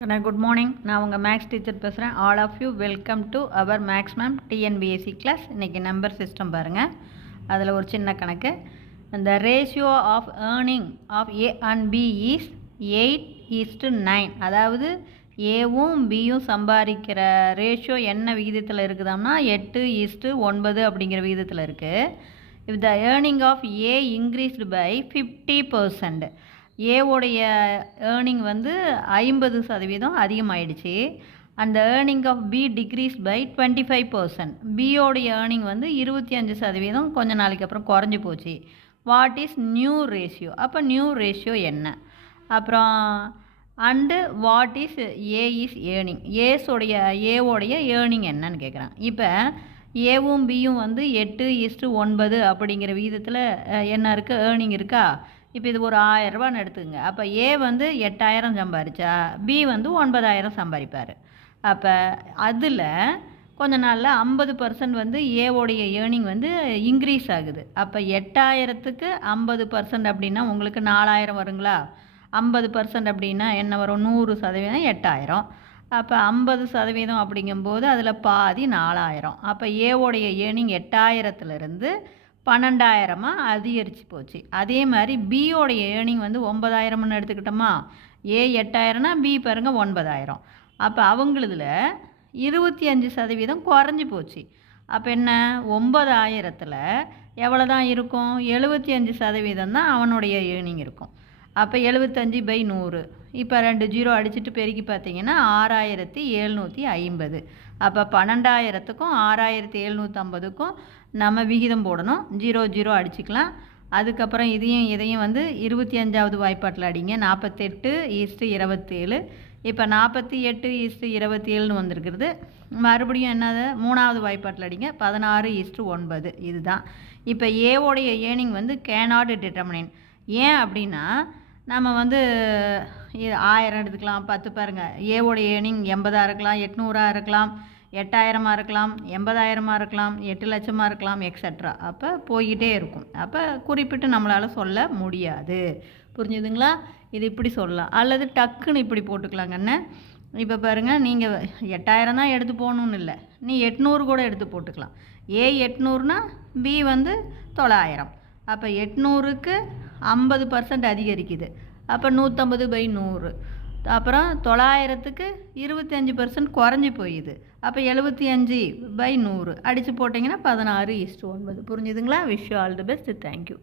Good morning. நான் உங்கள் maths teacher பேசுகிறேன். All of you welcome to our maths ma'am TNPSC class. இன்றைக்கி number system பாருங்கள். அதில் ஒரு சின்ன கணக்கு. இந்த ratio of earning of A and B is 8:9. அதாவது ஏவும் பியும் சம்பாதிக்கிற ரேஷியோ என்ன விகிதத்தில் இருக்குதாம்னா 8:9 அப்படிங்கிற விகிதத்தில் இருக்குது. If the earning of A increased by 50%, ஏவோடைய ஏர்னிங் வந்து 50% அதிகமாகிடுச்சு. அந்த earning of B decrease by 25%. பியோடைய ஏர்னிங் வந்து 25% கொஞ்ச நாளைக்கு அப்புறம் குறைஞ்சி போச்சு. What is new ratio? அப்போ நியூ ரேஷியோ என்ன? அப்புறம் and what is A is earning? ஏவோடைய ஏர்னிங் என்னன்னு கேட்குறாங்க. இப்போ ஏவும் பியும் வந்து 8:9 அப்படிங்கிற விகிதத்தில் என்ன இருக்குது, ஏர்னிங் இருக்கா? இப்போ இது ஒரு 1000 ரூபான்னு எடுத்துக்கங்க. அப்போ ஏ வந்து 8000 சம்பாதிச்சா பி வந்து 9000 சம்பாதிப்பார். அப்போ அதில் கொஞ்ச நாளில் 50% வந்து ஏவோடைய ஏர்னிங் வந்து இன்க்ரீஸ் ஆகுது. அப்போ 8000க்கு 50% அப்படின்னா உங்களுக்கு 4000 வருங்களா? 50% அப்படின்னா என்ன வரும்? 100% 8000. அப்போ 50% அப்படிங்கும்போது அதில் பாதி 4000. அப்போ ஏவோடைய ஏர்னிங் 8000லேருந்து 12000 அதிகரித்து போச்சு. அதே மாதிரி பியோடைய ஏர்னிங் வந்து 9000ன்னு எடுத்துக்கிட்டோமா? ஏ 8000னா பி பாருங்கள் 9000. அப்போ அவங்களதுல 25% குறைஞ்சி போச்சு. அப்போ என்ன, 9000த்தில் எவ்வளோ தான் இருக்கும்? 75% தான் அவனுடைய ஏர்னிங் இருக்கும். அப்போ 75/100. இப்போ 2 0 அடிச்சுட்டு பெருக்கி பார்த்தீங்கன்னா 6750. அப்போ 12000க்கும் 6750க்கும் நம்ம விகிதம் போடணும். 0 0 அடிச்சுக்கலாம். அதுக்கப்புறம் இதையும் வந்து 25வது வாய்ப்பாட்டில் அடிங்க. 48:27. இப்போ 48:27ன்னு வந்திருக்கிறது. மறுபடியும் என்னது, 3வது வாய்ப்பாட்டில் அடிங்க. 16:9. இதுதான். இப்போ ஏவோடைய ஏர்னிங் வந்து கேனாட் டிட்டர்மின். ஏன் அப்படின்னா நம்ம வந்து 1000 எடுத்துக்கலாம். 10 பாருங்கள், ஏவோடைய ஏர்னிங் 80 இருக்கலாம், 800 இருக்கலாம், 8000 இருக்கலாம், 80000 இருக்கலாம், 8 லட்சமாக இருக்கலாம், எக்ஸட்ரா. அப்போ போய்கிட்டே இருக்கும். அப்போ குறிப்பிட்டு நம்மளால் சொல்ல முடியாது. புரிஞ்சுதுங்களா? இது இப்படி சொல்லலாம், அல்லது டக்குன்னு இப்படி போட்டுக்கலாங்கண்ணே. இப்போ பாருங்கள், நீங்கள் 8000 தான் எடுத்து போகணுன்னு இல்லை, நீ 800 கூட எடுத்து போட்டுக்கலாம். ஏ 800னா பி வந்து 900. அப்போ 800க்கு 50% அதிகரிக்குது. அப்போ 150/100. அப்புறம் 900க்கு 25% குறைஞ்சி போயிடுது. அப்போ 75/100 அடித்து போட்டிங்கன்னா 16:9. புரிஞ்சுதுங்களா? Wish you all the best. Thank you.